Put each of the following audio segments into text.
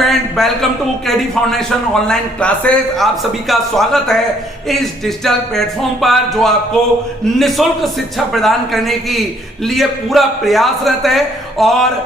Student, welcome to KD foundation online classes. आप सभी का स्वागत है इस डिजिटल प्लेटफॉर्म पर जो आपको निःशुल्क शिक्षा प्रदान करने की लिए पूरा प्रयासरत है और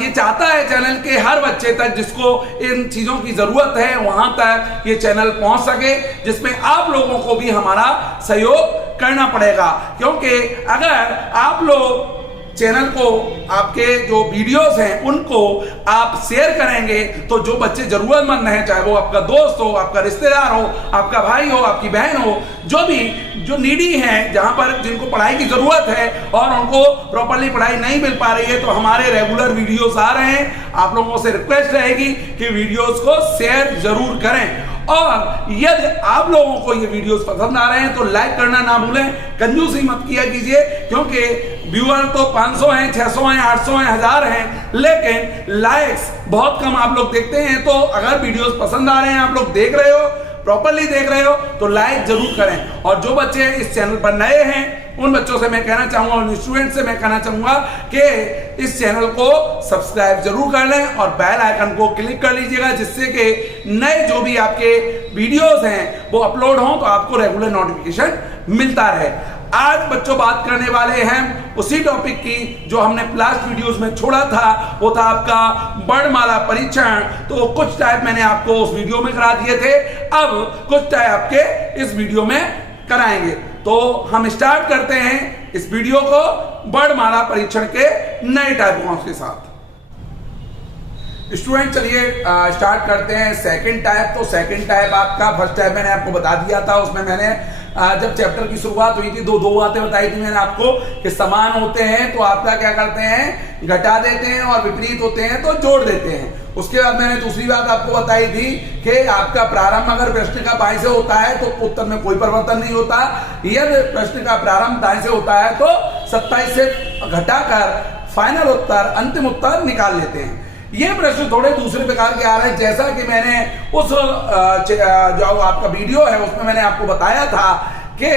ये चाहता है चैनल के हर बच्चे तक जिसको इन चीजों की जरूरत है वहां तक ये चैनल पहुंच सके, जिसमें आप लोगों को भी हमारा सहयोग करना पड़ेगा। क्योंकि अगर आप लोग चैनल को, आपके जो वीडियोस हैं उनको आप शेयर करेंगे तो जो बच्चे जरूरतमंद हैं, चाहे वो आपका दोस्त हो, आपका रिश्तेदार हो, आपका भाई हो, आपकी बहन हो, जो नीडी हैं, जहां पर जिनको पढ़ाई की जरूरत है और उनको प्रॉपरली पढ़ाई नहीं मिल पा रही है, तो हमारे रेगुलर वीडियोस आ रहे हैं। आप लोगों से रिक्वेस्ट रहेगी कि वीडियोस को शेयर जरूर करें और यदि आप लोगों को ये वीडियोस पसंद आ रहे हैं तो लाइक करना ना भूलें। कंजूसी मत किया कीजिए, क्योंकि व्यूअर तो 500 हैं, 600 हैं, 800 हैं, 1000 हैं, लेकिन लाइक्स बहुत कम आप लोग देखते हैं। तो अगर वीडियोस पसंद आ रहे हैं, आप लोग देख रहे हो, प्रॉपरली देख रहे हो, तो लाइक जरूर करें। और जो बच्चे इस चैनल पर नए हैं उन बच्चों से मैं कहना चाहूंगा, उन स्टूडेंट से मैं कहना चाहूंगा कि इस चैनल को सब्सक्राइब जरूर कर लें और बेल आइकन को क्लिक कर लीजिएगा, जिससे कि नए जो भी आपके वीडियोस हैं वो अपलोड हों तो आपको रेगुलर नोटिफिकेशन मिलता रहे। आज बच्चों बात करने वाले हैं उसी टॉपिक की जो हमने लास्ट वीडियोस में छोड़ा था, वो था आपका वर्णमाला परीक्षण। तो कुछ टाइप मैंने आपको उस वीडियो में करा दिए थे, अब कुछ टाइप आपके इस वीडियो में कराएंगे। तो हम स्टार्ट करते हैं इस वीडियो को वर्णमाला परीक्षण के नए टाइपों के साथ। स्टूडेंट चलिए स्टार्ट करते हैं सेकंड टाइप। तो सेकंड टाइप आपका, फर्स्ट टाइप मैंने आपको बता दिया था, उसमें मैंने जब चैप्टर की शुरुआत हुई थी दो बातें बताई थी मैंने आपको कि समान होते हैं तो आपका क्या करते हैं, घटा देते हैं, और विपरीत होते हैं तो जोड़ देते हैं। उसके बाद मैंने दूसरी बात आपको बताई थी कि आपका प्रारंभ अगर प्रश्न का बाएं से होता है तो उत्तर में कोई परिवर्तन नहीं होता, यदि प्रश्न का प्रारंभ दाएं से होता है तो 27 से घटाकर फाइनल उत्तर, अंतिम उत्तर निकाल लेते हैं। ये प्रश्न थोड़े दूसरे प्रकार के आ रहे हैं, जैसा कि मैंने उस जो आपका वीडियो है उसमें मैंने आपको बताया था कि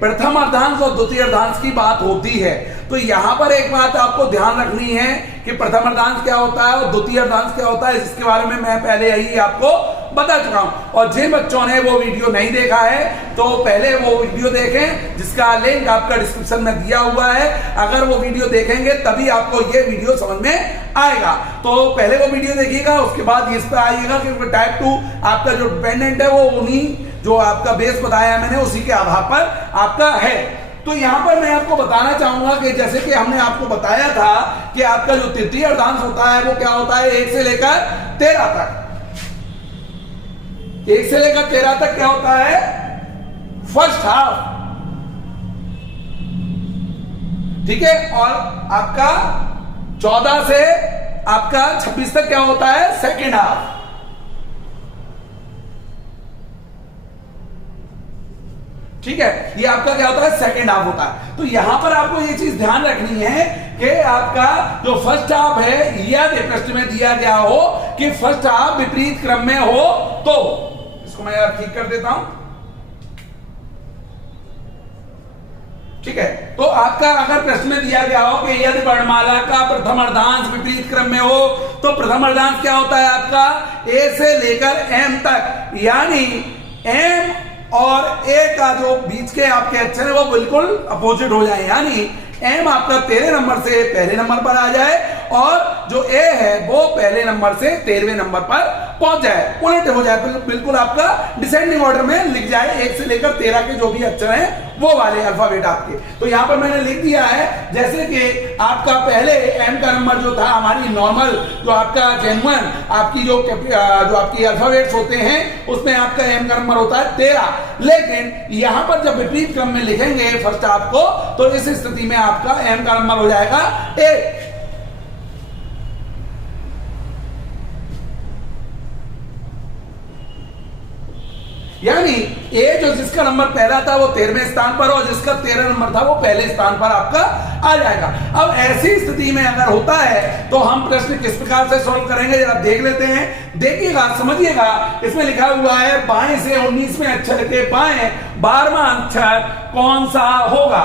प्रथम अर्धांश और द्वितीय अर्धांश की बात होती है। तो यहां पर एक बात आपको ध्यान रखनी है कि प्रथम अर्धांश क्या होता है और द्वितीय अर्धांश क्या होता है, इसके बारे में मैं पहले यही आपको बता चुका हूं। और जिन बच्चों ने वो वीडियो नहीं देखा है तो पहले वो वीडियो देखें, जिसका लिंक आपका डिस्क्रिप्शन में दिया हुआ है। अगर वो वीडियो देखेंगे तभी आपको ये वीडियो समझ में आएगा। तो पहले वो वीडियो देखिएगा, उसके बाद इस पर आइएगा, क्योंकि टाइप 2 आपका जो डिपेंडेंट है वो उन्हीं जो आपका बेस बताया मैंने उसी के आधार पर आपका है। तो यहां पर मैं आपको बताना चाहूंगा कि जैसे कि हमने आपको बताया था कि आपका जो तृतीय अर्धांश होता है वो क्या होता है, 1 से लेकर 13 तक। 1 से लेकर 13 तक क्या होता है, फर्स्ट हाफ, ठीक है। और आपका 14 से आपका 26 तक क्या होता है, सेकेंड हाफ, ठीक है। ये आपका क्या होता है, सेकेंड हाफ होता है। तो यहां पर आपको ये चीज ध्यान रखनी है कि आपका जो फर्स्ट हाफ है, यदि प्रश्न में दिया गया हो कि फर्स्ट हाफ विपरीत क्रम में हो तो, इसको मैं ठीक कर देता हूं, ठीक है। तो आपका अगर प्रश्न में दिया गया हो कि यदि वर्णमाला का प्रथम अर्धांश विपरीत क्रम में हो तो प्रथम अर्धांश क्या होता है आपका, ए से लेकर एम तक, यानी एम और ए का जो बीच के आपके अक्षर है वो बिल्कुल अपोजिट हो जाए, यानी एम आपका 13 नंबर से पहले नंबर पर आ जाए और जो ए है वो पहले नंबर से 13वें नंबर पर पहुंच जाए, उलट हो जाए, बिल्कुल आपका डिसेंडिंग ऑर्डर में लिख जाए, 1 से लेकर 13 के जो भी अक्षर हैं वो वाले अल्फाबेट आपके। तो यहां पर मैंने लिख दिया है, जैसे कि आपका पहले एम का नंबर जो था हमारी नॉर्मल जो आपका जेन्युइन आपकी जो आपकी अल्फाबेट्स होते हैं उसमें आपका एम का नंबर होता है 13, लेकिन यहां पर जब विपरीत क्रम में लिखेंगे फर्स्ट हाफ को तो इस स्थिति में आपका एम का नंबर हो जाएगा 8। यानी ए जो जिसका नंबर पहला था वो 13वें स्थान पर और जिसका 13 नंबर था वो पहले स्थान पर आपका आ जाएगा। अब ऐसी स्थिति में अगर होता है तो हम प्रश्न किस प्रकार से सॉल्व करेंगे जरा देख लेते हैं, देखिएगा, समझिएगा। इसमें लिखा हुआ है बाएं से 19वें अक्षर के बाएं 12वां अक्षर कौन सा होगा,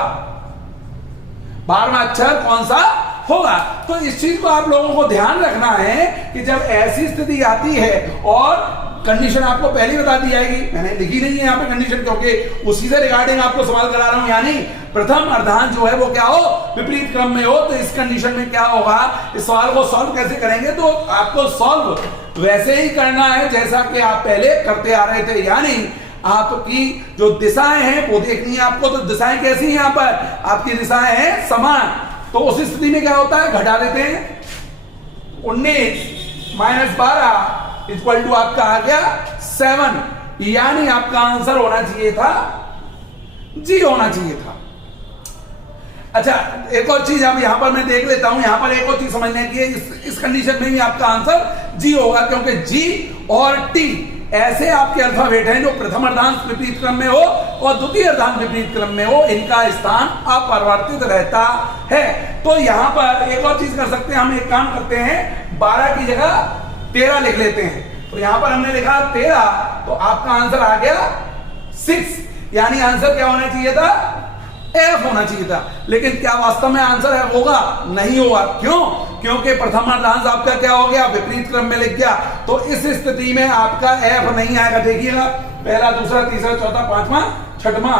12वां अक्षर कौन सा होगा। तो इस चीज को आप लोगों को ध्यान रखना है कि जब ऐसी स्थिति आती है और कंडीशन आपको पहले बता दी जाएगी, मैंने लिखी नहीं है यहाँ पे कंडीशन क्योंकि उसी से रिगार्डिंग आपको सवाल करा रहा हूं, यानी प्रथम अर्धांश जो है वो क्या हो, विपरीत क्रम में हो। तो इस कंडीशन में क्या होगा, इस सवाल को सॉल्व कैसे करेंगे, तो आपको सॉल्व वैसे ही करना है जैसा कि आप पहले करते आ रहे थे, यानी आपकी जो दिशाएं हैं वो देखनी है आपको। तो दिशाएं कैसी हैं, यहाँ पर आपकी दिशाएं हैं समान। तो उस स्थिति में क्या होता है, घटा देते हैं, 19 - 12 इक्वल टू आपका आ गया 7, यानी आपका आंसर होना चाहिए था जी, होना चाहिए था। अच्छा, एक और चीज अब यहां पर मैं देख लेता हूं, यहां पर एक और चीज समझने की है, इस कंडीशन में भी आपका आंसर जी होगा, क्योंकि जी और टी ऐसे आपके अल्फाबेट हैं जो प्रथम अर्धांश विपरीत क्रम में हो और द्वितीय अर्धांश विपरीत क्रम में हो, इनका स्थान अपरिवर्तित रहता है। तो यहां पर एक और चीज कर सकते हैं, हम एक काम करते हैं, 12 की जगह 13 लिख लेते हैं। तो यहां पर हमने लिखा 13, तो आपका आंसर आ गया 6, यानी आंसर क्या होना चाहिए था, एफ होना चाहिए था। लेकिन क्या वास्तव में आंसर एफ होगा, नहीं होगा। क्यों, क्योंकि प्रथम अर्धांश आपका क्या हो गया, विपरीत क्रम में लिख गया। तो इस स्थिति में आपका एफ नहीं आएगा। देखिएगा, पहला, दूसरा, तीसरा, चौथा, पांचवा, छठवां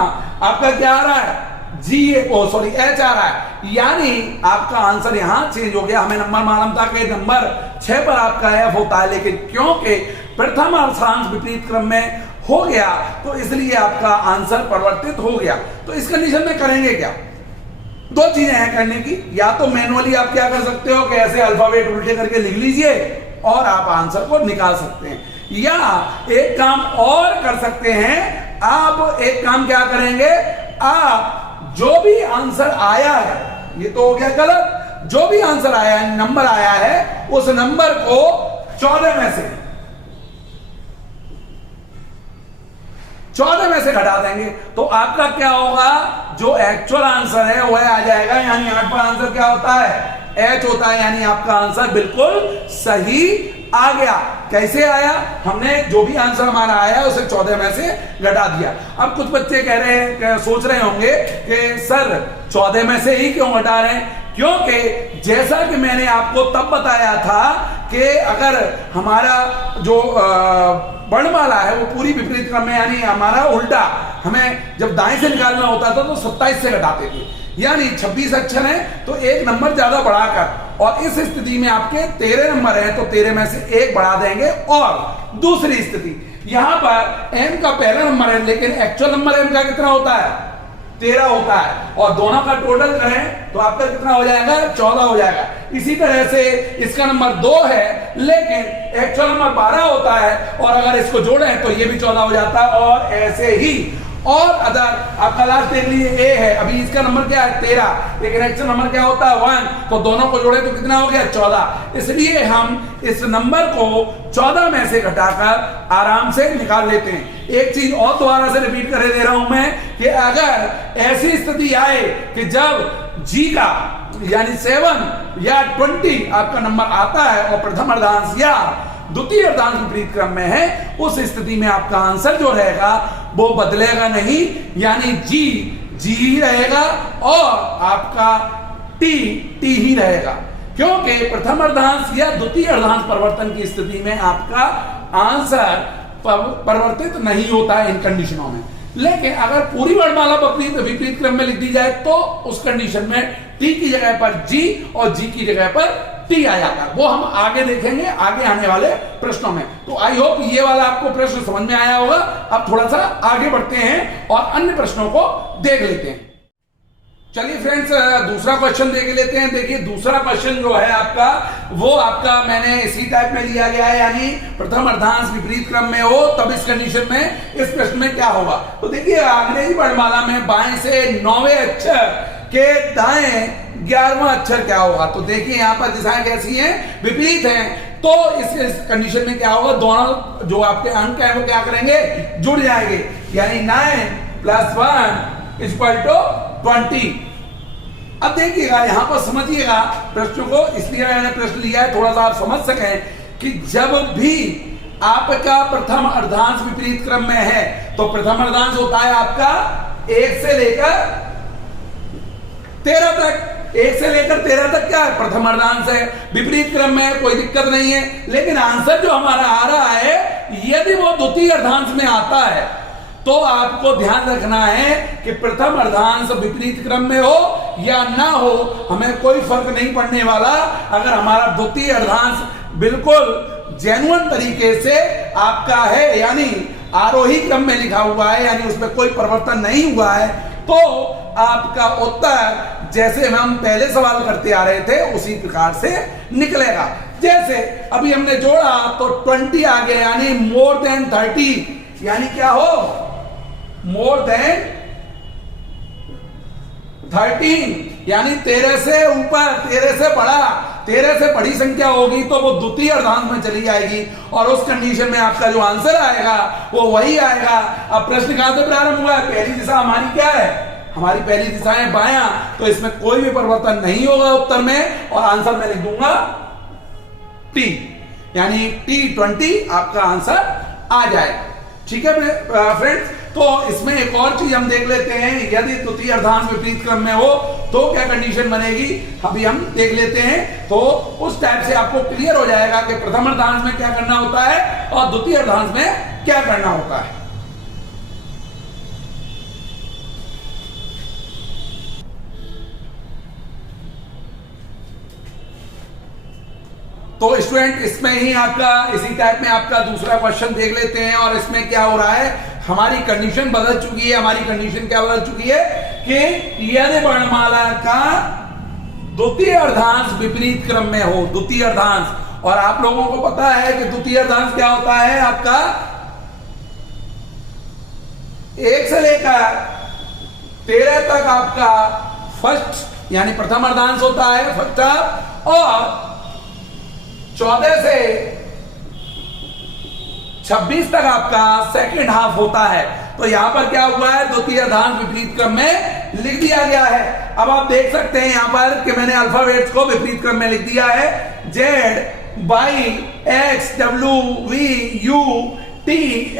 आपका क्या आ रहा है, जी, एच आ रहा है, यानी आपका आंसर यहां चेंज हो गया। हमें नंबर मालूम था कि नंबर 6 पर आपका एफ होता है, लेकिन क्योंकि प्रथम अर्धांश विपरीत क्रम में हो गया तो इसलिए आपका आंसर परिवर्तित हो गया। तो इस कंडीशन में करेंगे क्या, दो चीजें हैं करने की, या तो मैनुअली आप क्या कर सकते हो कि ऐसे अल्फाबेट उल्टे करके लिख लीजिए और आप आंसर को निकाल सकते हैं, या एक काम और कर सकते हैं, आप एक काम क्या करेंगे, आप जो भी आंसर आया है, ये तो हो गया गलत, जो भी आंसर आया है, नंबर आया है, उस नंबर को 14 में से घटा देंगे। तो आपका क्या होगा, जो एक्चुअल आंसर है वह आ जाएगा, यानी 8 पर आंसर क्या होता है, एच होता है, यानी आपका आंसर बिल्कुल सही आ गया। कैसे आया, हमने जो भी आंसर हमारा आया उसे 14 में से घटा दिया। अब कुछ बच्चे कह रहे हैं, सोच रहे होंगे कि सर 14 में से ही क्यों घटा रहे हैं, क्योंकि जैसा कि मैंने आपको तब बताया था कि अगर हमारा जो वर्णमाला है वो पूरी विपरीत क्रम में, यानी हमारा उल्टा, हमें जब दाएं से निकालना होता था तो 27 से घटाते थे, यानी 26 अक्षर है तो एक नंबर ज्यादा बढ़ाकर, और इस स्थिति में आपके 13 नंबर है तो 13 में से एक बढ़ा देंगे। और दूसरी स्थिति, यहां पर m का पहला नंबर है लेकिन एक्चुअल नंबर m का कितना होता है, 13 होता है, और दोनों का टोटल करें तो आपका कितना हो जाएगा, 14 हो जाएगा। इसी तरह से इसका नंबर 2 है लेकिन एक्चुअल नंबर 12 होता है, और अगर इसको जोड़ें तो ये भी 14 हो जाता है, और ऐसे ही। और अगर आपका लास्ट देख लीजिए ए है, अभी इसका नंबर क्या है 13, लेकिन एक्चुअल नंबर क्या होता है 1, तो दोनों को जोड़े तो कितना हो गया 14। इसलिए हम इस नंबर को 14 में से घटाकर आराम से निकाल लेते हैं। एक चीज और दोबारा से रिपीट कर दे रहा हूं मैं कि अगर ऐसी स्थिति आए कि जब जी का यानी 7 या 20 आपका नंबर आता है और प्रथम अर्धांश या द्वितीय अर्धांश विपरीत क्रम में है, उस स्थिति में आपका आंसर जो रहेगा वो बदलेगा नहीं, यानी जी ही रहेगा और आपका टी ही रहेगा, क्योंकि प्रथम अर्धांश या द्वितीय अर्धांश परिवर्तन की स्थिति में आपका आंसर परिवर्तित नहीं होता है इन कंडीशनों में। लेकिन अगर पूरी वर्णमाला विपरीत क्रम में लिख दी जाए तो उस कंडीशन में टी की जगह पर जी और जी की जगह पर टी आ जाता है। वो हम आगे देखेंगे आगे आने वाले प्रश्नों में। तो आई होप ये वाला आपको प्रश्न समझ में आया होगा। अब थोड़ा सा आगे बढ़ते हैं और अन्य प्रश्नों को देख लेते हैं। चलिए फ्रेंड्स, दूसरा क्वेश्चन देख लेते हैं। देखिए दूसरा क्वेश्चन जो है आपका, वो आपका मैंने इसी टाइप में लिया गया है, यानी प्रथम अर्धांश विपरीत क्रम में हो तब इस कंडीशन में इस प्रश्न में क्या होगा। तो देखिए अंग्रेजी वर्णमाला में बाएं से 9वें अक्षर के दाएं 11वां अक्षर क्या होगा। तो देखिए यहाँ पर दिशाएं कैसी हैं, विपरीत हैं। तो इस कंडीशन में क्या होगा, दोनों जो आपके अंक हैं वो क्या करेंगे, जुड़ जाएंगे, यानी 9 + 1 = 20। अब देखिएगा यहाँ पर समझिएगा प्रश्न को, इसलिए मैंने प्रश्न लिया है थोड़ा सा आप समझ सकें कि जब भी आपका प्रथम अर्धांश विपरीत क्रम में है तो प्रथम अर्धांश होता है आपका 1 से लेकर 13 तक, 1 से लेकर 13 तक क्या है, प्रथम अर्धांश है, विपरीत क्रम में कोई दिक्कत नहीं है। लेकिन आंसर जो हमारा आ रहा है, यदि वो द्वितीय अर्धांश में आता है तो आपको ध्यान रखना है कि प्रथम अर्धांश विपरीत क्रम में हो या ना हो, हमें कोई फर्क नहीं पड़ने वाला। अगर हमारा द्वितीय अर्धांश बिल्कुल जेन्युइन तरीके से आपका है, यानी आरोही क्रम में लिखा हुआ है, यानी उसमें कोई परिवर्तन नहीं हुआ है, तो आपका उत्तर जैसे हम पहले सवाल करते आ रहे थे उसी प्रकार से निकलेगा। जैसे अभी हमने जोड़ा तो 20 आ गया, यानी मोर देन 30, यानी क्या हो, मोर देन 13, यानी 13 से ऊपर, 13 से बड़ा, 13 से बड़ी संख्या होगी तो वो द्वितीय अर्धांश में चली जाएगी, और उस कंडीशन में आपका जो आंसर आएगा वो वही आएगा। अब प्रश्न कहां से प्रारंभ हुआ है, पहली दिशा हमारी क्या है, हमारी पहली दिशा है बायां, तो इसमें कोई भी परिवर्तन नहीं होगा उत्तर में, और आंसर मैं लिख दूंगा टी, यानी T20 आपका आंसर आ जाएगा। ठीक है फ्रेंड्स, तो इसमें एक और चीज हम देख लेते हैं, यदि द्वितीय अर्धांश विपरीत क्रम में हो तो क्या कंडीशन बनेगी, अभी हम देख लेते हैं। तो उस टाइप से आपको क्लियर हो जाएगा कि प्रथम अर्धांश में क्या करना होता है और द्वितीय अर्धांश में क्या करना होता है। तो स्टूडेंट, इसमें ही आपका इसी टाइप में आपका दूसरा क्वेश्चन देख लेते हैं, और इसमें क्या हो रहा है, हमारी कंडीशन बदल चुकी है। हमारी कंडीशन क्या बदल चुकी है कि यदि वर्णमाला का द्वितीय अर्धांश विपरीत क्रम में हो, द्वितीय अर्धांश, और आप लोगों को पता है कि द्वितीय अर्धांश क्या होता है आपका, 1 से लेकर 13 तक आपका फर्स्ट यानी प्रथम अर्धांश होता है, फर्स्ट हाफ, और 14 से 26 तक आपका सेकंड हाफ होता है। तो यहां पर क्या हुआ है, द्वितीय अर्धांश विपरीत क्रम में लिख दिया गया है। अब आप देख सकते हैं यहां पर कि मैंने अल्फाबेट्स को विपरीत क्रम में लिख दिया है, Z Y X W V U T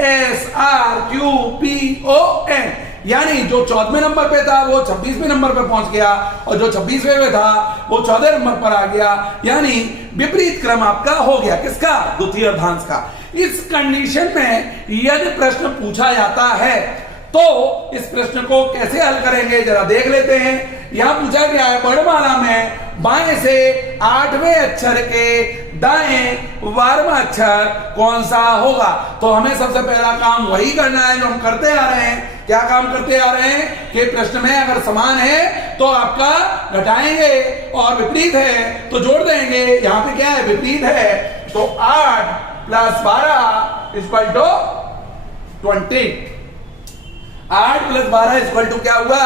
S R Q P O N, यानी जो 14वें नंबर पे था वो 26वें नंबर पे पहुंच गया, और जो 26वें में था वो 14 नंबर पर आ गया, यानी विपरीत क्रम आपका हो गया, किसका, द्वितीय अर्धांश का। इस कंडीशन में यदि प्रश्न पूछा जाता है तो इस प्रश्न को कैसे हल करेंगे जरा देख लेते हैं। यहां पूछा गया है वर्णमाला में बाएं से 8वें अक्षर के दाएं 12वां अक्षर कौन सा होगा। तो हमें सबसे पहला काम वही करना है जो हम करते आ रहे हैं। क्या काम करते आ रहे हैं कि प्रश्न में अगर समान है तो आपका घटाएंगे, और विपरीत है तो जोड़ देंगे। यहां पे क्या है, विपरीत है, तो 8 + 12 = 20। 8 + 12 = क्या हुआ,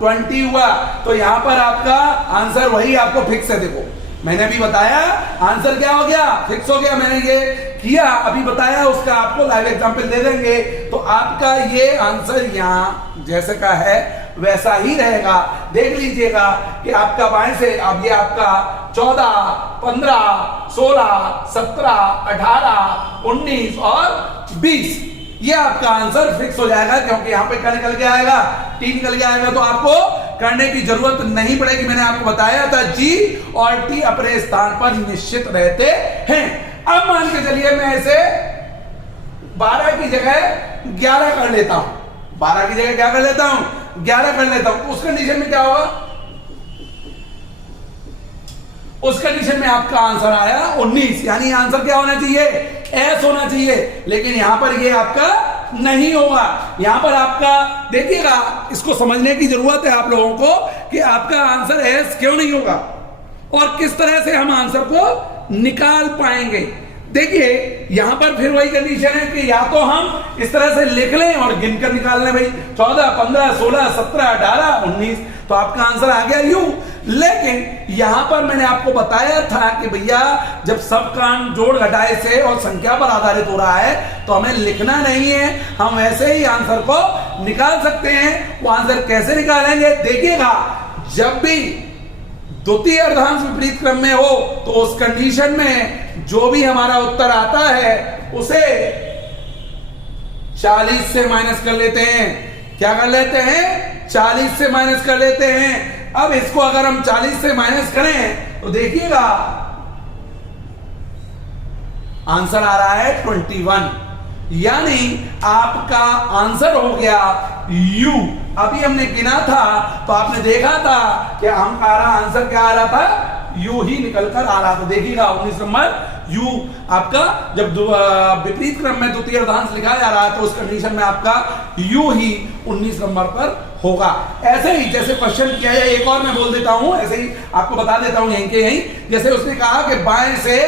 20 हुआ। तो यहां पर आपका आंसर वही आपको फिक्स है। देखो मैंने भी बताया आंसर क्या हो गया, फिक्स हो गया। मैंने ये किया अभी बताया, उसका आपको लाइव एग्जांपल दे देंगे। तो आपका ये आंसर यहां जैसे का है वैसा ही रहेगा। देख लीजिएगा कि आपका बाएं से अब ये आपका 14, 15, 16, 17, 18, 19 और 20, ये आपका आंसर फिक्स हो जाएगा, क्योंकि यहां पे क्या निकल के आएगा, टी निकल के आएगा। तो आपको करने की जरूरत नहीं पड़ेगी। मैंने आपको बताया था जी और टी अपने स्थान पर निश्चित रहते हैं। अब मान के चलिए मैं इसे 12 की जगह 11 कर लेता हूं। 12 की जगह क्या कर लेता हूं, 11 कर लेता हूं। उस कंडीशन में क्या होगा, उस कंडीशन में आपका आंसर आया 19, यानी आंसर क्या होना चाहिए, एस होना चाहिए। लेकिन यहां पर ये आपका नहीं होगा। यहां पर आपका देखिएगा, इसको समझने की जरूरत है आप लोगों को कि आपका आंसर एस क्यों नहीं होगा और किस तरह से हम आंसर को निकाल पाएंगे। देखिए यहां पर फिर वही कंडीशन है कि या तो हम इस तरह से लिख लें और गिनकर निकाल लें, भाई 14, 15, 16, 17, 18, 19, तो आपका आंसर आ गया यूं। लेकिन यहां पर मैंने आपको बताया था कि भैया जब सब काम जोड़ घटाए से और संख्या पर आधारित हो रहा है तो हमें लिखना नहीं है, हम वैसे ही आंसर को निकाल सकते हैं। वो आंसर कैसे निकालेंगे देखिएगा, जब भी द्वितीय अर्धांश विपरीत क्रम में हो तो उस कंडीशन में जो भी हमारा उत्तर आता है उसे 40 से माइनस कर लेते हैं। क्या कर लेते हैं, 40 से माइनस कर लेते हैं। अब इसको अगर हम 40 से माइनस करें तो देखिएगा आंसर आ रहा है 21, यानी आपका आंसर हो गया U। अभी हमने गिना था तो आपने देखा था कि हमारा आंसर क्या आ रहा था, U ही निकलकर आ रहा था। देखिएगा 19 नंबर U आपका जब विपरीत क्रम में द्वितीय अर्धांश लिखा जा रहा है तो उस कंडीशन में आपका U ही 19 नंबर पर होगा। ऐसे ही जैसे क्वेश्चन किया है, एक और मैं बोल देता हूं, ऐसे ही आपको बता देता हूं यहीं के यहीं। जैसे उसने कहा कि बाएं से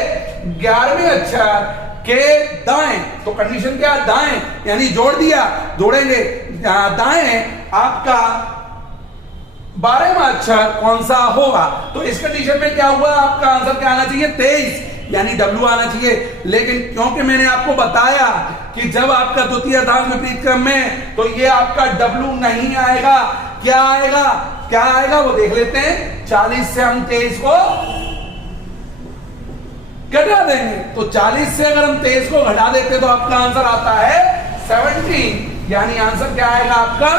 11वें अक्षर के दाएं, तो कंडीशन क्या है, दाएं यानी जोड़ दिया, जोड़ेंगे दाएं आपका 12वां अक्षर कौन सा होगा। तो इस कंडीशन में क्या हुआ, आपका आंसर क्या आना चाहिए, 23 यानी W आना चाहिए। लेकिन क्योंकि मैंने आपको बताया कि जब आपका द्वितीय अर्धांश विपरीत क्रम में, तो ये आपका W नहीं आएगा, क्या आएगा, क्या आएगा वो देख लेते हैं। 40 से हम 23 को घटा देंगे, तो 40 से अगर हम 23 को घटा देते तो आपका आंसर आता है 17, यानी आंसर क्या आएगा आपका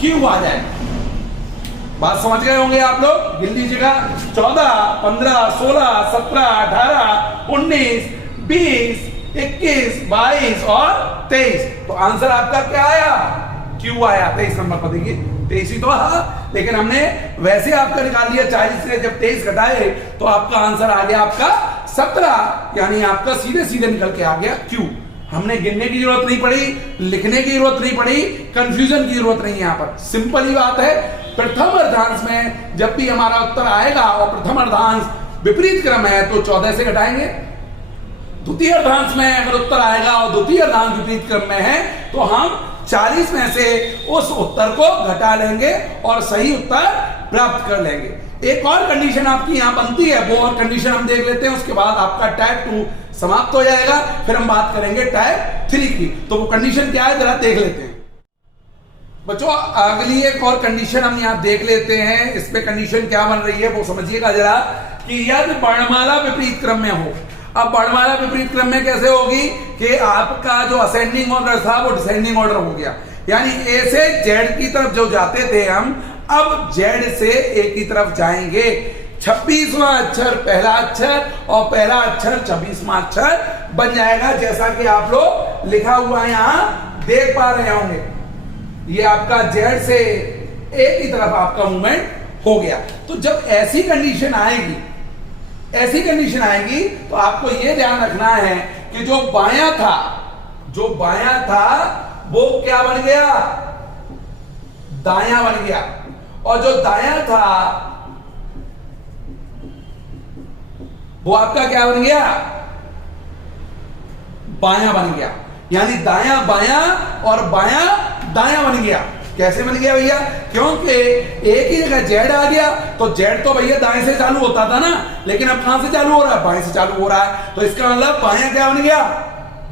Q आ जाएगा। बात समझ गए होंगे आप लोग, गिन लीजिएगा 14, 15, 16, 17, 18, 19, 20, 21, 22 और 23। तो आंसर आपका क्या आया, Q आया 23 नंबर पर। देखिए 23 ही तो हाँ, लेकिन हमने वैसे आपका निकाल लिया 40 से जब 23 घटाए तो आपका आंसर आ गया आपका 17, यानी आपका सीधे सीधे निकल के आ गया Q। हमने गिनने की जरूरत नहीं पड़ी, लिखने की जरूरत नहीं पड़ी, कंफ्यूजन की जरूरत नहीं है। यहाँ पर सिंपल ही बात है, प्रथम अर्धांश में जब भी हमारा उत्तर आएगा और प्रथम अर्धांश विपरीत क्रम है तो 14 से घटाएंगे। द्वितीय अर्धांश में अगर उत्तर आएगा और द्वितीय अर्धांश विपरीत क्रम में है तो हम 40 में से उस उत्तर को घटा लेंगे और सही उत्तर प्राप्त कर लेंगे। एक और कंडीशन आपकी यहां बनती है, वो और कंडीशन हम देख लेते हैं, उसके बाद आपका टाइप 2 समाप्त हो जाएगा। फिर हम बात करेंगे टाइप 3 की। तो वो कंडीशन क्या है जरा देख लेते हैं बच्चों। अगली एक और कंडीशन हम यहां देख लेते हैं, इस पे कंडीशन क्या बन रही है वो समझिएगा जरा, कि यदि वर्णमाला विपरीत क्रम में हो। अब वर्णमाला विपरीत क्रम में कैसे होगी कि आपका जो असेंडिंग ऑर्डर था वो डिसेंडिंग ऑर्डर हो गया, यानी ए से जेड की तरफ जो जाते थे हम, अब जेड से ए की तरफ जाएंगे। 26वां अक्षर पहला अक्षर और पहला अक्षर 26वां अक्षर बन जाएगा, जैसा कि आप लोग लिखा हुआ है यहां देख पा रहे होंगे। ये आपका जेड से ए की तरफ आपका मूवमेंट हो गया। तो जब ऐसी कंडीशन आएगी, ऐसी कंडीशन आएगी तो आपको यह ध्यान रखना है कि जो बायां था वो क्या बन गया, दायां बन गया, और जो दायां था वो आपका क्या बन गया, बायां बन गया। यानी दायां बायां और बायां दायां बन गया। कैसे बन गया भैया, क्योंकि एक ही जगह जेड आ गया, तो जेड तो भैया दाएं से चालू होता था ना, लेकिन अब कहां से चालू हो रहा है, बाएं से चालू हो रहा है। तो इसका मतलब बायां क्या बन गया,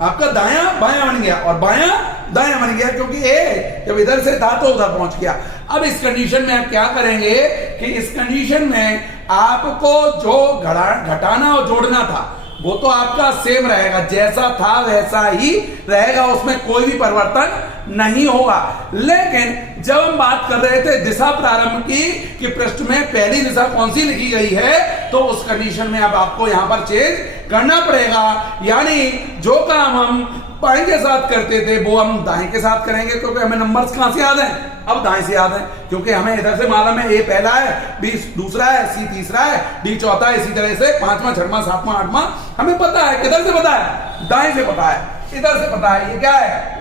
आपका दायां बायां बन गया और बायां दायां बन गया, क्योंकि ए जब इधर से था तो उधर पहुंच गया। अब इस कंडीशन में आप क्या करेंगे कि इस कंडीशन में आपको जो घटाना और जोड़ना था वो तो आपका सेम रहेगा, जैसा था वैसा ही रहेगा, उसमें कोई भी परिवर्तन नहीं होगा। लेकिन जब हम बात कर रहे थे दिशा प्रारंभ की कि पृष्ठ में पहली दिशा कौन सी लिखी गई है, तो उस कंडीशन में अब आपको यहां पर चेंज करना पड़ेगा। यानी जो काम हम बाएं के साथ करते थे वो हम दाएं के साथ करेंगे, क्योंकि हमें नंबर्स कहां से याद हैं, अब दाएं से याद है, क्योंकि हमें इधर से मालूम है ए पहला है, बी दूसरा है, सी तीसरा है, डी चौथा है, इसी तरह से 5वां 6वां 7वां 8वां हमें पता है। किधर से पता है, दाएं से पता है, इधर से पता है, ये क्या है,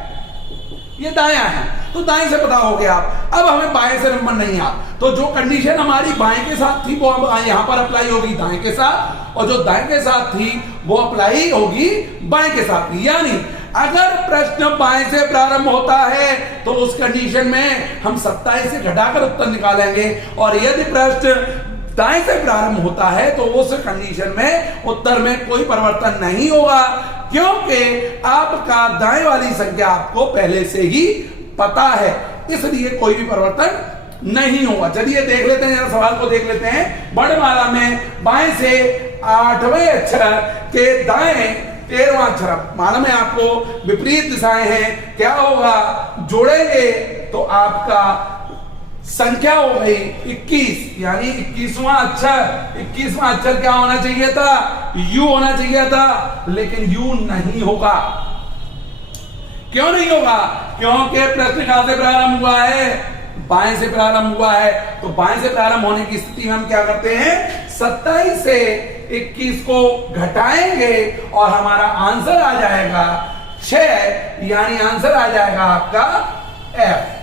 ये दायां है, तो दाएं से पता हो गया। अब हमें बाएं से नंबर नहीं आ, तो जो कंडीशन हमारी बाएं के साथ थी वो यहां पर अप्लाई होगी दाएं के साथ, और जो दाएं के साथ थी वो अप्लाई होगी बाएं के साथ। यानी अगर प्रश्न बाएं से प्रारंभ होता है तो उस कंडीशन में हम 27 से घटाकर उत्तर निकालेंगे, और यदि प्रश्न दाएं से प्रारंभ होता है तो उस कंडीशन में उत्तर में कोई परिवर्तन नहीं होगा, क्योंकि आपका दाएं वाली संख्या आपको पहले से ही पता है, इसलिए कोई भी परिवर्तन नहीं होगा। चलिए देख लेते हैं, जरा सवाल को देख लेते हैं। वर्णमाला में बाएं से 8वें अक्षर के दाएं 13वां अक्षर, मालूम है आपको विपरीत दिशाएं हैं, क्या होगा, जोड़ेंगे तो आपका संख्या हो गई 21, यानी 21वां अक्षर। 21वां अक्षर क्या होना चाहिए था? यू होना चाहिए था, लेकिन यू नहीं होगा। क्यों नहीं होगा? क्योंकि प्रश्न कहां से प्रारंभ हुआ है? बाएं से प्रारंभ हुआ है। तो बाएं से प्रारंभ होने की स्थिति में हम क्या करते हैं? 27 से 21 को घटाएंगे और हमारा आंसर आ जाएगा 6, यानी आंसर आ जाएगा आपका F।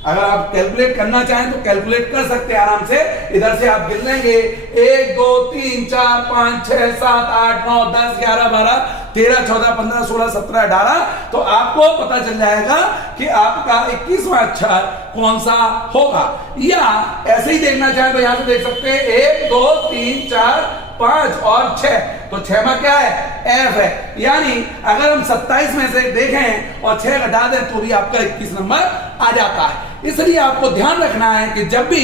अगर आप कैलकुलेट करना चाहें तो कैलकुलेट कर सकते हैं आराम से। इधर से आप गिन लेंगे 1 2 3 4 5 6 7 8 9 10 11 12 13 14 15 16 17 18, तो आपको पता चल जाएगा कि आपका 21वां अक्षर कौन सा होगा। या ऐसे ही देखना चाहें तो यहां से देख सकते हैं 1 2 3 4 5 और 6, तो 6 में क्या है? F है। यानी अगर हम 27 में से देखें और 6 घटा दें तो भी आपका 21 नंबर आ जाता है। इसलिए आपको ध्यान रखना है कि जब भी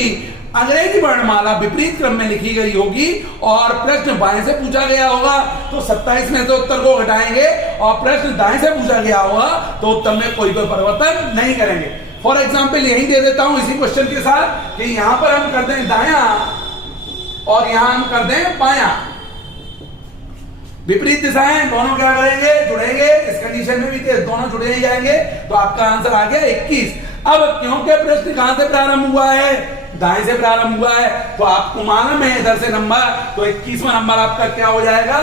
अंग्रेजी वर्णमाला विपरीत क्रम में लिखी गई होगी और प्रश्न बाएं से पूछा गया होगा तो 27 में से उत्तर को घटाएंगे, और प्रश्न दाएं से पूछा गया होगा तो उत्तर में कोई परिवर्तन नहीं करेंगे। फॉर एग्जाम्पल यही दे देता हूं इसी क्वेश्चन के साथ कि यहां पर हम कर दें दाया और यहां हम कर दें बाया। विपरीत दिशाएं दोनों क्या करेंगे? जुड़ेंगे। इस कंडीशन में भी दोनों जुड़े ही जाएंगे, तो आपका आंसर आ गया 21। अब क्योंकि प्रश्न कहां से प्रारंभ हुआ है? दाएं से प्रारंभ हुआ है, तो आपको मालूम है इधर से नंबर, तो 21वां नंबर आपका क्या हो जाएगा?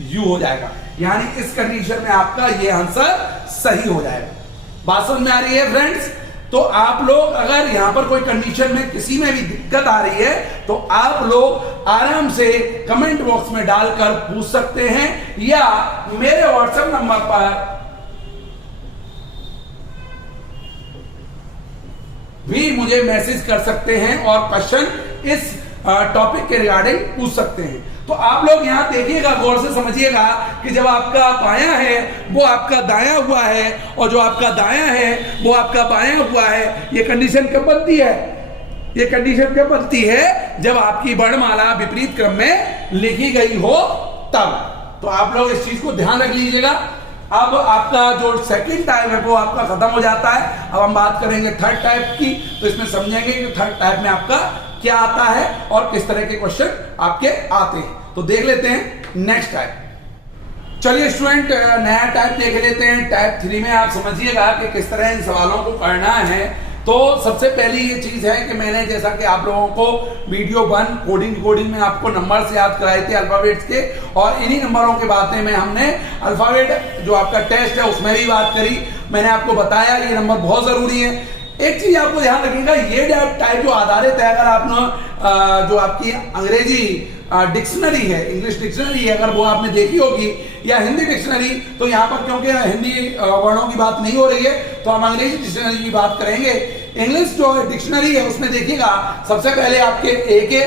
यू हो जाएगा। यानी इस कंडीशन में आपका ये आंसर सही हो जाएगा। बात समझ में आ रही है फ्रेंड्स? तो आप लोग अगर यहां पर कोई कंडीशन में किसी में भी दिक्कत आ रही है तो आप लोग आराम से कमेंट बॉक्स में डालकर पूछ सकते हैं, या मेरे व्हाट्सएप नंबर पर भी मुझे मैसेज कर सकते हैं और क्वेश्चन इस टॉपिक के रिगार्डिंग पूछ सकते हैं। तो आप लोग यहां देखिएगा, गौर से समझिएगा कि जब आपका बायां है वो आपका दायां हुआ है और जो आपका दायां है वो आपका बायां हुआ है। ये कंडीशन कब बनती है? ये कंडीशन कब बनती है? जब आपकी वर्णमाला विपरीत क्रम में लिखी गई हो तब। तो आप लोग इस चीज को ध्यान रख लीजिएगा। अब आपका जो सेकंड टाइप है वो आपका खत्म हो जाता है। अब हम बात करेंगे थर्ड टाइप की, तो इसमें समझेंगे कि थर्ड टाइप में आपका क्या आता है और किस तरह के क्वेश्चन आपके आते हैं। तो देख लेते हैं नेक्स्ट टाइप। चलिए स्टूडेंट, नया टाइप देख लेते हैं। टाइप 3 में आप समझिएगा कि किस तरह इन सवालों को करना है। तो सबसे पहली ये चीज है कि मैंने जैसा कि आप लोगों को वीडियो 1 कोडिंग में आपको नंबर से याद कराए थे अल्फाबेट्स के, और इन्हीं नंबरों के बातें में हमने अल्फाबेट जो आपका टेस्ट है उसमें भी बात करी। मैंने आपको बताया ये नंबर बहुत जरूरी है। एक चीज आपको ध्यान रखिएगा, ये टाइप जो आधारित है, अगर आपने जो आपकी अंग्रेजी डिक्शनरी है, इंग्लिश डिक्शनरी है, अगर वो आपने देखी होगी, या हिंदी डिक्शनरी, तो यहाँ पर क्योंकि हिंदी वर्णों की बात नहीं हो रही है तो हम अंग्रेजी डिक्शनरी की बात करेंगे। इंग्लिश जो डिक्शनरी है उसमें देखिएगा सबसे पहले आपके ए के,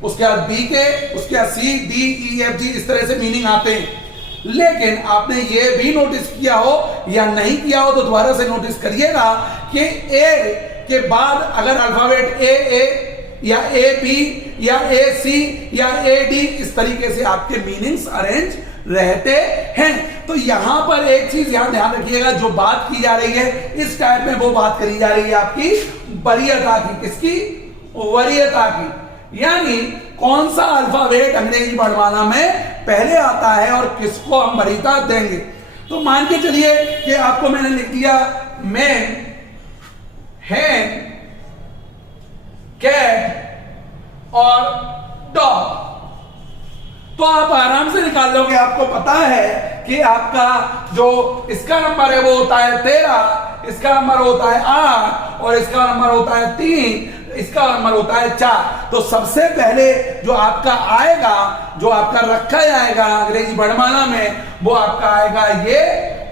उसके बाद बी के, उसके बाद C D E F G, इस तरह से मीनिंग आते हैं। लेकिन आपने ये भी नोटिस किया हो या नहीं किया हो तो दोबारा से नोटिस करिएगा कि ए के बाद अगर अल्फाबेट ए या ए बी या ए सी या ए डी, इस तरीके से आपके मीनिंग्स अरेंज रहते हैं। तो यहां पर एक चीज यहां ध्यान रखिएगा, जो बात की जा रही है इस टाइप में वो बात करी जा रही है आपकी वरीयता की। किसकी? वरीयता की। यानी कौन सा अल्फाबेट अंग्रेजी वर्णमाला में पहले आता है और किसको हम वरीयता देंगे। तो मान के चलिए कि आपको मैंने लिख दिया मैन, हैन, कैट और डॉग, तो आप आराम से निकाल लोगे। आपको पता है कि आपका जो इसका नंबर है वो होता है 13, इसका नंबर होता है 8 और इसका नंबर होता है 3, इसका नंबर होता है 4। तो सबसे पहले जो आपका आएगा, जो आपका रखा जाएगा अंग्रेजी वर्णमाला में, वो आपका आएगा ये,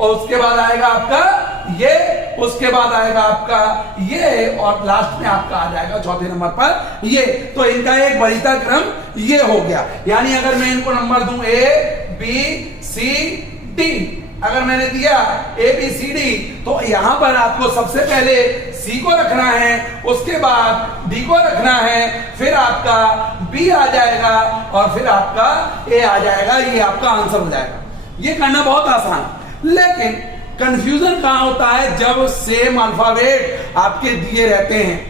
और उसके बाद आएगा आपका ये, उसके बाद आएगा आपका ये, और लास्ट में आपका आ जाएगा चौथे नंबर पर ये। तो इनका एक वरीयता क्रम ये हो गया। यानी अगर मैं इनको नंबर दूं ए बी सी डी, अगर मैंने दिया ए बी सी डी, तो यहां पर आपको सबसे पहले सी को रखना है, उसके बाद डी को रखना है, फिर आपका बी आ जाएगा और फिर आपका ए आ जाएगा। ये आपका आंसर हो जाएगा। ये करना बहुत आसान। लेकिन कंफ्यूजन कहां होता है, जब सेम अल्फाबेट आपके दिए रहते हैं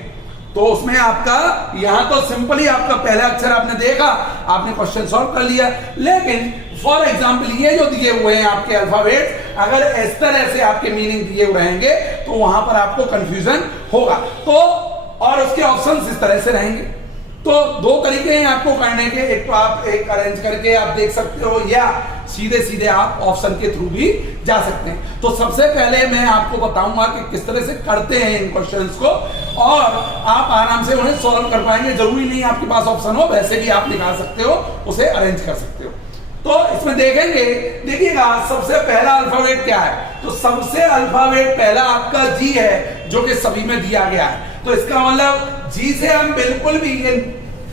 तो उसमें आपका यहां तो सिंपली आपका पहला अक्षर आपने देखा, आपने क्वेश्चन सॉल्व कर लिया। लेकिन फॉर एग्जांपल ये जो दिए हुए हैं आपके अल्फाबेट, अगर इस तरह से आपके मीनिंग दिए हुए रहेंगे तो वहां पर आपको कंफ्यूजन होगा। तो और उसके ऑप्शंस इस तरह से रहेंगे। तो दो तरीके हैं आपको करने के, एक तो आप एक अरेंज करके आप देख सकते हो, या सीधे सीधे आप ऑप्शन के थ्रू भी जा सकते हैं। तो सबसे पहले मैं आपको बताऊंगा कि किस तरह से करते हैं इन क्वेश्चंस को, और आप आराम से उन्हें सॉल्व कर पाएंगे। जरूरी नहीं आपके पास ऑप्शन हो, वैसे भी आप निकाल सकते हो, उसे अरेंज कर सकते हो। तो इसमें देखेंगे, देखिएगा सबसे पहला अल्फाबेट क्या है। तो सबसे अल्फाबेट पहला आपका जी है, जो कि सभी में दिया गया है। तो इसका मतलब जी से हम बिल्कुल भी ये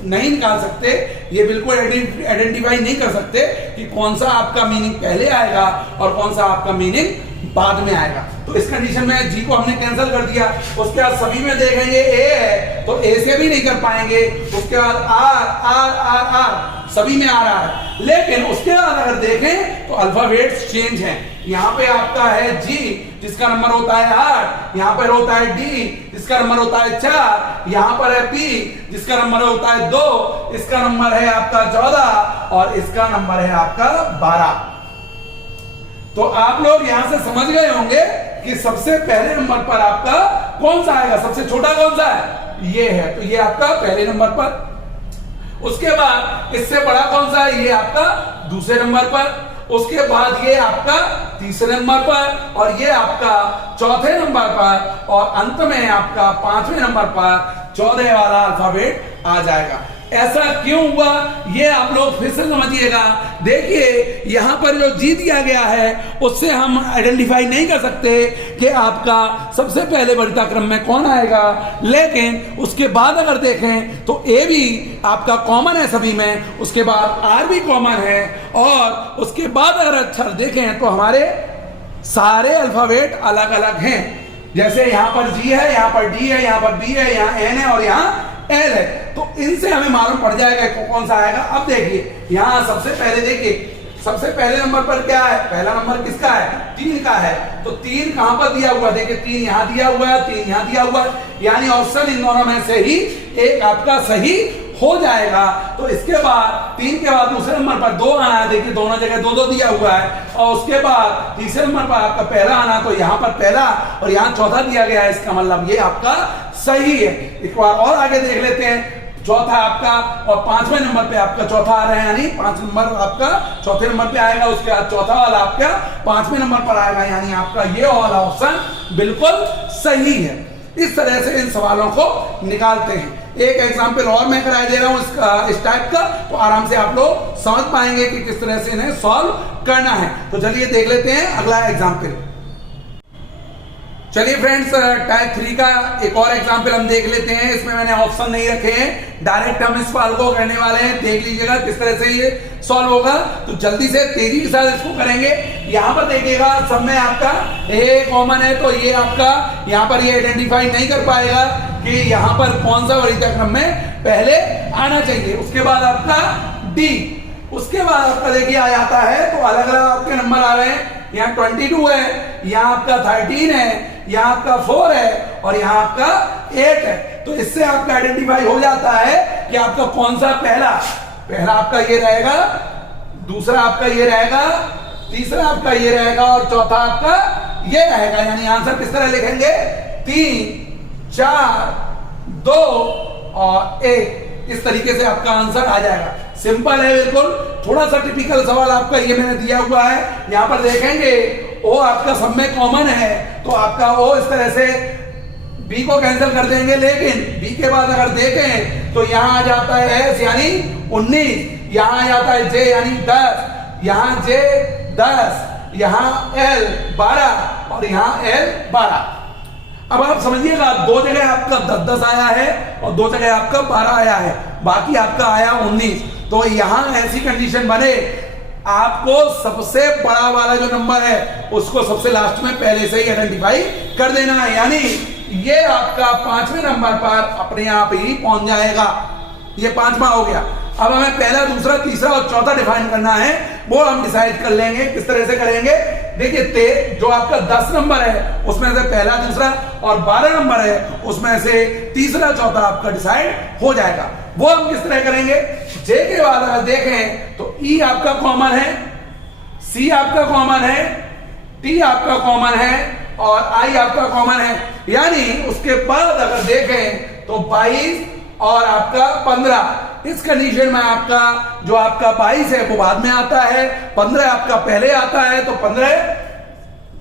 नहीं निकाल सकते, ये बिल्कुल आइडेंटिफाई नहीं कर सकते कि कौन सा आपका मीनिंग पहले आएगा और कौन सा आपका मीनिंग बाद में आएगा। तो इस कंडीशन में जी को हमने कैंसिल कर दिया। उसके बाद सभी में देखेंगे ए है, तो ए से भी नहीं कर पाएंगे। उसके बाद आर आर आर आर, सभी में आ रहा है। लेकिन उसके बाद अगर देखें तो अल्फाबेट्स चेंज हैं। यहाँ पे आपका है जी, जिसका नंबर होता है 8, यहाँ पर होता है डी, जिसका नंबर होता है 4, यहाँ पर है पी, जिसका नंबर होता है 2, इसका नंबर है आपका 14 और इसका नंबर है आपका 12। तो आप लोग यहां से समझ गए होंगे कि सबसे पहले नंबर पर आपका कौन सा आएगा, सबसे छोटा कौन सा है, ये है। तो ये आपका पहले नंबर पर। उसके बाद इससे बड़ा कौन सा है, ये आपका दूसरे नंबर पर। उसके बाद ये आपका तीसरे नंबर पर, और ये आपका चौथे नंबर पर, और अंत में आपका 5वें नंबर पर 14 वाला अल्फाबेट आ जाएगा। ऐसा क्यों हुआ, ये आप लोग फिर से समझिएगा। देखिए यहां पर जो जी दिया गया है उससे हम आइडेंटिफाई नहीं कर सकते कि आपका सबसे पहले वरीयता क्रम में कौन आएगा। लेकिन उसके बाद अगर देखें तो ए भी आपका कॉमन है सभी में, उसके बाद आर भी कॉमन है, और उसके बाद अगर अक्षर देखें तो हमारे सारे अल्फाबेट अलग अलग हैं। जैसे यहां पर जी है, यहां पर डी है, यहां पर बी है, यहां एन है और यहां एल है। तो इनसे हमें मालूम पड़ जाएगा कौन सा आएगा। अब देखिए यहां सबसे पहले देखिए, सबसे पहले नंबर पर क्या है, पहला नंबर किसका है, 3 का है। तो 3 कहां पर दिया हुआ, देखिए 3 यहां दिया हुआ है, 3 यहां दिया हुआ है, यानी ऑप्शन इन दोनों में से ही एक आपका सही हो जाएगा। तो इसके बाद 3 के बाद दूसरे नंबर पर 2 आना है, देखिए दोनों जगह 2 2 दिया हुआ है। और उसके बाद तीसरे नंबर पर आपका पहला आना, तो यहाँ पर पहला और यहाँ चौथा दिया गया है, इसका मतलब ये आपका सही है। एक बार और आगे देख लेते हैं, चौथा आपका और 5वें नंबर पे आपका चौथा आ रहा है, यानी 5 नंबर आपका चौथे नंबर पे आएगा। उसके बाद चौथा वाला आपका 5वें नंबर पर आएगा, यानी आपका ये वाला ऑप्शन बिल्कुल सही है। इस तरह से इन सवालों को निकालते हैं। एक एग्जाम्पल और मैं कराया दे रहा हूं इस टाइप का, तो आराम से आप लोग समझ पाएंगे कि किस तरह से इन्हें सॉल्व करना है। तो चलिए देख लेते हैं अगला एग्जाम्पल। चलिए फ्रेंड्स, टाइप 3 का एक और एग्जाम्पल हम देख लेते हैं। इसमें मैंने ऑप्शन नहीं रखे हैं, डायरेक्ट हम इस सवाल को करने वाले हैं। देख लीजिएगा किस तरह से ये सॉल्व होगा। तो जल्दी से तेजी के साथ इसको करेंगे। यहाँ पर देखिएगा सब में आपका ए कॉमन है, तो ये आपका यहाँ पर ये आइडेंटिफाई नहीं कर पाएगा कि यहाँ पर कौन सा वरीयता क्रम में पहले आना चाहिए। उसके बाद आपका डी, उसके बाद आपका देखिए आ जाता है, तो अलग अलग आपके नंबर आ रहे हैं। यहाँ 22 है, यहाँ आपका 13 है, यहाँ आपका 4 है और यहाँ आपका 8 है। तो इससे आपका आइडेंटिफाई हो जाता है कि आपका कौन सा पहला आपका ये रहेगा, दूसरा आपका ये रहेगा, तीसरा आपका ये रहेगा और चौथा आपका ये रहेगा। यानी आंसर किस तरह लिखेंगे, 3 4 2 और 1। इस तरीके से आपका आंसर आ जाएगा। सिंपल है बिल्कुल। थोड़ा सा टिपिकल सवाल आपका ये मैंने दिया हुआ है। यहां पर देखेंगे ओ आपका सब में कॉमन है, तो आपका ओ इस तरह से बी को कैंसिल कर देंगे। लेकिन बी के बाद अगर देखें तो यहां आ जाता है एस यानी 19, यहां आ जाता है जे यानी 10, यहां जे 10, यहां एल 12 और यहां एल 12। अब आप समझिएगा, 2 जगह आपका 10-10 आया है और 2 जगह आपका 12 आया है, बाकी आपका आया 19। तो यहां ऐसी कंडीशन बने, आपको सबसे बड़ा वाला जो नंबर है उसको सबसे लास्ट में पहले से ही आइडेंटिफाई कर देना है। यानी ये आपका 5वें नंबर पर अपने आप ही पहुंच जाएगा। ये 5वां हो गया। अब हमें पहला, दूसरा, तीसरा और चौथा डिफाइन करना है, वो हम डिसाइड कर लेंगे। किस तरह से करेंगे? देखिए, जो आपका 10 नंबर है उसमें से पहला, दूसरा और 12 नंबर है उसमें से तीसरा, चौथा आपका डिसाइड हो जाएगा। वो हम किस तरह करेंगे? जे के बाद अगर देखें तो ई आपका कॉमन है, सी आपका कॉमन है, टी आपका कॉमन है और आई आपका कॉमन है। यानी उसके बाद अगर देखें तो 22 और आपका 15। इस कंडीशन में आपका जो आपका 22 है वो बाद में आता है, 15 आपका पहले आता है, तो 15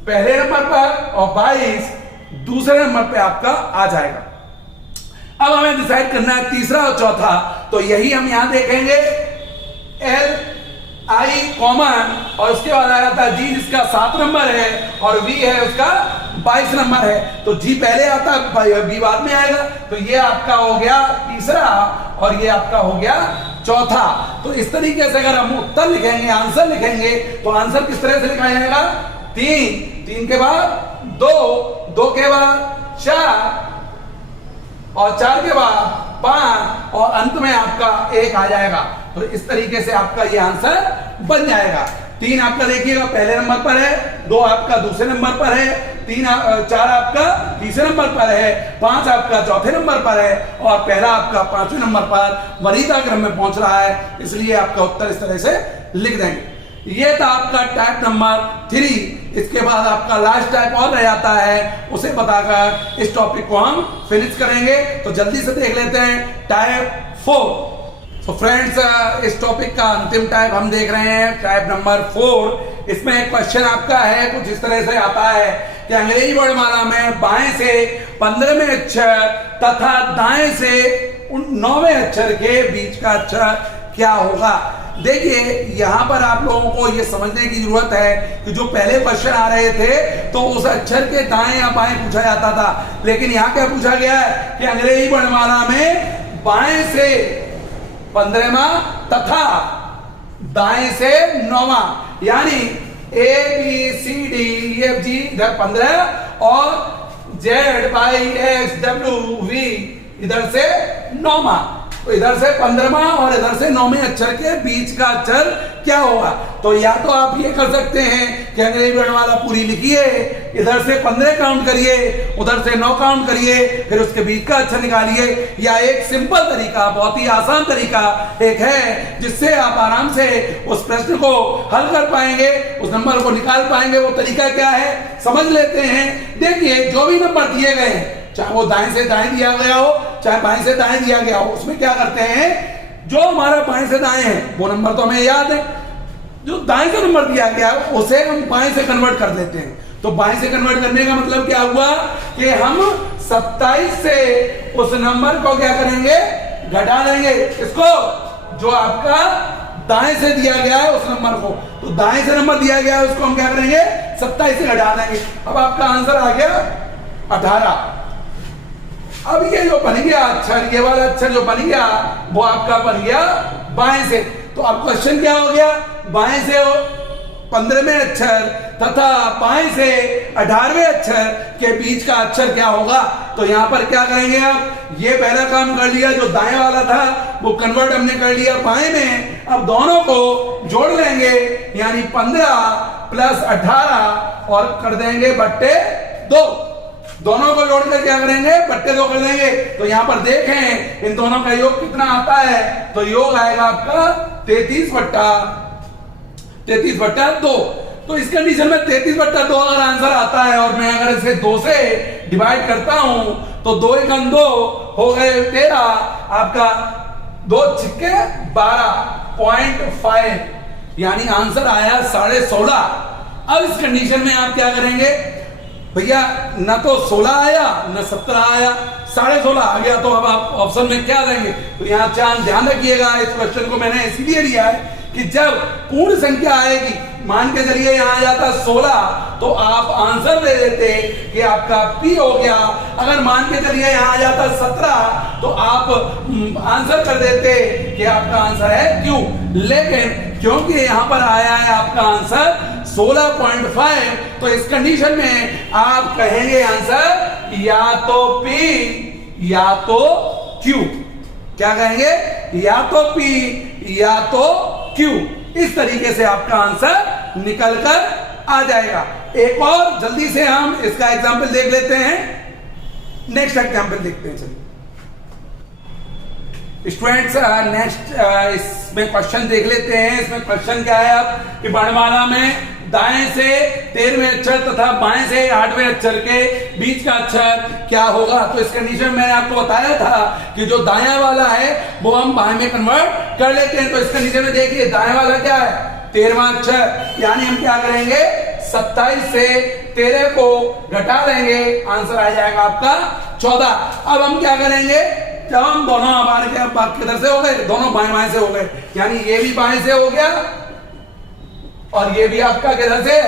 पहले नंबर पर और 22 दूसरे नंबर पे आपका आ जाएगा। अब हमें डिसाइड करना है तीसरा और चौथा, तो यही हम यहां देखेंगे। एल आई कॉमन और उसके बाद आ जाता है जी, जिसका 7 नंबर है और वी है उसका 22 नंबर है, तो जी पहले आता है, बी बाद में आएगा। तो ये आपका हो गया तीसरा और ये आपका हो गया चौथा। तो इस तरीके से अगर हम उत्तर लिखेंगे, आंसर लिखेंगे, तो आंसर किस तरह से लिखा जाएगा? 3 के बाद 2 के बाद 4 और 4 के बाद 5 और अंत में आपका 1 आ जाएगा। तो इस तरीके से आपका ये आंसर बन जाएगा। 3 आपका देखिएगा पहले नंबर पर है, 2 आपका दूसरे नंबर पर है, 4 आपका तीसरे नंबर पर है, 5 आपका चौथे नंबर पर है और पहला आपका 5वें नंबर पर वरीयता क्रम में पहुंच रहा है। इसलिए आपका उत्तर इस तरह से लिख देंगे। ये था आपका टाइप नंबर 3। इसके बाद आपका लास्ट टाइप और रह जाता है, उसे बताकर इस टॉपिक को हम फिनिश करेंगे। तो जल्दी से देख लेते हैं टाइप 4। तो फ्रेंड्स, इस टॉपिक का अंतिम टाइप हम देख रहे हैं, टाइप नंबर 4। इसमें एक क्वेश्चन आपका है, कुछ इस तरह से आता है कि अंग्रेजी वर्णमाला में बाएं से 15वें अक्षर तथा दाएं से 9वें अक्षर के बीच का अक्षर क्या होगा। देखिए, यहां पर आप लोगों को यह समझने की जरूरत है कि जो पहले क्वेश्चन आ रहे थे तो उस अक्षर के दाएं या बाएं पूछा जाता था, लेकिन यहां क्या पूछा गया है कि अंग्रेजी वर्णमाला में बाएं से 15वां तथा दाएं से 9वां, यानी A B C D E F G इधर 15 और Z Y X W V इधर से 9वां। तो इधर से 15वां और इधर से 9वें अक्षर के बीच का अक्षर क्या होगा। तो या तो आप ये कर सकते हैं कि अंग्रेजी वर्णमाला पूरी लिखिए, इधर से 15 काउंट करिए, उधर से 9 काउंट करिए, फिर उसके बीच का अक्षर निकालिए। या एक सिंपल तरीका, बहुत ही आसान तरीका एक है जिससे आप आराम से उस प्रश्न को हल कर पाएंगे, उस नंबर को निकाल पाएंगे। वो तरीका क्या है, समझ लेते हैं। देखिए, जो भी नंबर दिए गए हैं, चाहे वो दाएं से दाएं दिया गया हो, चाहे बाएं से दाएं दिया गया हो, उसमें क्या करते हैं, जो हमारा बाएं से दाएं है वो नंबर तो हमें याद है, जो दाएं से नंबर दिया गया है उसे हम बाएं से कन्वर्ट कर देते हैं। तो बाएं से कन्वर्ट करने का मतलब क्या हुआ कि हम 27 से उस नंबर को क्या करेंगे, घटा देंगे। इसको जो आपका दाएं से दिया गया है उस नंबर को, तो दाएं से नंबर दिया गया है उसको हम क्या करेंगे, 27 से घटा देंगे। अब आपका आंसर आ गया 18। अब ये जो बन गया अक्षर, ये वाला अक्षर जो बन गया वो आपका बन गया बाएं से। तो अब क्वेश्चन क्या हो गया, बाएं से 15वें अक्षर तथा बाएं से 18वें अक्षर के बीच का अक्षर क्या होगा। तो यहां पर क्या करेंगे आप, ये पहला काम कर लिया, जो दाएं वाला था वो कन्वर्ट हमने कर लिया बाएं में। अब दोनों को जोड़ लेंगे, यानी 15 प्लस 18 और कर देंगे बट्टे 2। दोनों को जोड़कर क्या करेंगे, बट्टे 2 कर देंगे। तो यहां पर देखें इन दोनों का योग कितना आता है, तो योग आएगा आपका 33 बट्टा 2। तो इस कंडीशन में 33 बट्टा 2 अगर आंसर आता है और मैं अगर इसे 2 से डिवाइड करता हूं तो 2 × 2 हो गए 13, आपका 2 छिक्के 12.5, यानी आंसर आया 16.5। अब इस कंडीशन में आप क्या करेंगे भैया, न तो 16 आया न 17 आया, 16.5 आ गया। तो अब आप ऑप्शन में क्या देंगे, तो यहाँ ध्यान रखिएगा, इस क्वेश्चन को मैंने इसलिए लिया है कि जब पूर्ण संख्या आएगी, मान के चलिए यहाँ आ जाता 16, तो आप आंसर दे देते कि आपका P हो गया। अगर मान के चलिए यहाँ आ जाता 17, तो आप आंसर कर देते कि आपका आंसर है Q। लेकिन क्योंकि यहाँ पर आया है आपका आंसर 16.5, तो इस कंडीशन में आप कहेंगे आंसर या तो P या तो Q। क्या कहेंगे, या तो P या तो Q। इस तरीके से आपका आंसर निकल कर आ जाएगा। एक और जल्दी से हम इसका एग्जाम्पल देख लेते हैं। नेक्स्ट एग्जाम्पल देखते हैं। चलिए स्टूडेंट्स, नेक्स्ट इसमें क्वेश्चन देख लेते हैं। इसमें क्वेश्चन क्या है अब कि वर्णमाला में दाएं से 13वें अक्षर तथा बाएं से 8वें अक्षर के बीच का अक्षर क्या होगा। तो इस कंडीशन में मैंने आपको बताया था कि जो दायां वाला है वो हम बाएं में कन्वर्ट कर लेते हैं। तो इस कंडीशन में देखिए दाएं वाला क्या है 13वां अक्षर, यानी हम क्या करेंगे 27 से 13 को घटा देंगे, आंसर आ जाएगा आपका 14। अब हम क्या करेंगे, जब हम दोनों हमारे क्या किधर से हो गए, दोनों बाएं बाएं से हो गए, यानी ये भी बाएं से हो गया और ये भी आपका किधर से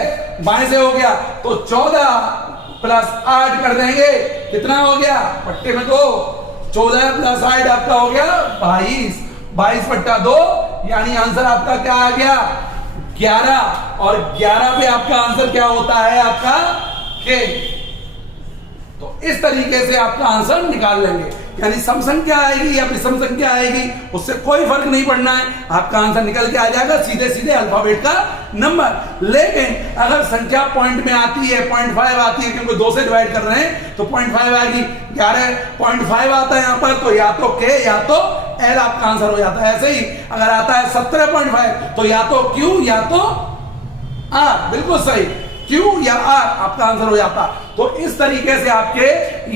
बाएं से हो गया। तो 14 प्लस 8 कर देंगे, कितना हो गया पट्टे में 2, 14 प्लस 8 आपका हो गया 22, 22 बट्टा 2, यानी आंसर आपका क्या आ गया 11। और 11 पे आपका आंसर क्या होता है आपका K। तो इस तरीके से आपका आंसर निकाल लेंगे, यानी सम संख्या आएगी या विषम संख्या आएगी उससे कोई फर्क नहीं पड़ना है, आपका आंसर निकल के आ जाएगा सीधे सीधे अल्फाबेट का नंबर। लेकिन अगर संख्या पॉइंट में आती है 0.5 आती है, क्योंकि 2 से डिवाइड कर रहे हैं तो 0.5 आएगी, 11.5 आता है यहां पर, तो या तो K या तो L आपका आंसर हो जाता है। ऐसे ही अगर आता है 17.5 तो या तो Q या तो R, बिल्कुल सही, Q या R आपका आंसर हो जाता। तो इस तरीके से आपके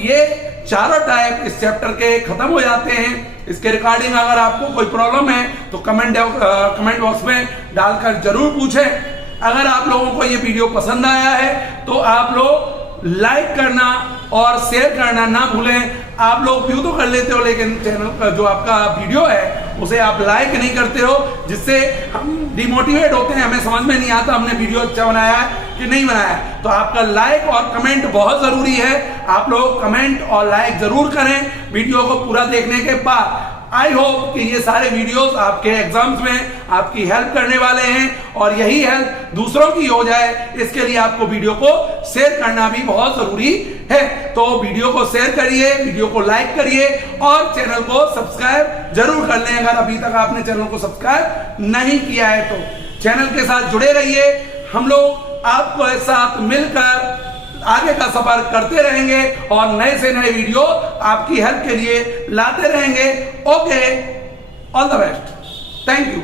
ये चारों टाइप इस चैप्टर के खत्म हो जाते हैं। इसके रिगार्डिंग अगर आपको कोई प्रॉब्लम है तो कमेंट बॉक्स में डालकर जरूर पूछें। अगर आप लोगों को ये वीडियो पसंद आया है तो आप लोग लाइक करना और शेयर करना ना भूलें। आप लोग व्यू तो कर लेते हो लेकिन चैनल का जो आपका वीडियो है उसे आप लाइक नहीं करते हो, जिससे हम डिमोटिवेट होते हैं, हमें समझ में नहीं आता हमने वीडियो अच्छा बनाया है कि नहीं बनाया। तो आपका लाइक और कमेंट बहुत जरूरी है, आप लोग कमेंट और लाइक जरूर करें वीडियो को पूरा देखने के बाद। आई होप कि ये सारे वीडियोस आपके एग्जाम्स में आपकी हेल्प करने वाले हैं और यही हेल्प दूसरों की हो जाए, इसके लिए आपको वीडियो को शेयर करना भी बहुत जरूरी है। तो वीडियो को शेयर करिए, वीडियो को लाइक करिए और चैनल को सब्सक्राइब जरूर कर लें अगर अभी तक आपने चैनल को सब्सक्राइब नहीं किया है तो। चैनल के साथ जुड़े रहिए, हम लोग आपको एक साथ मिलकर आगे का सफर करते रहेंगे और नए से नए वीडियो आपकी हेल्प के लिए लाते रहेंगे। Okay, all the best, thank you.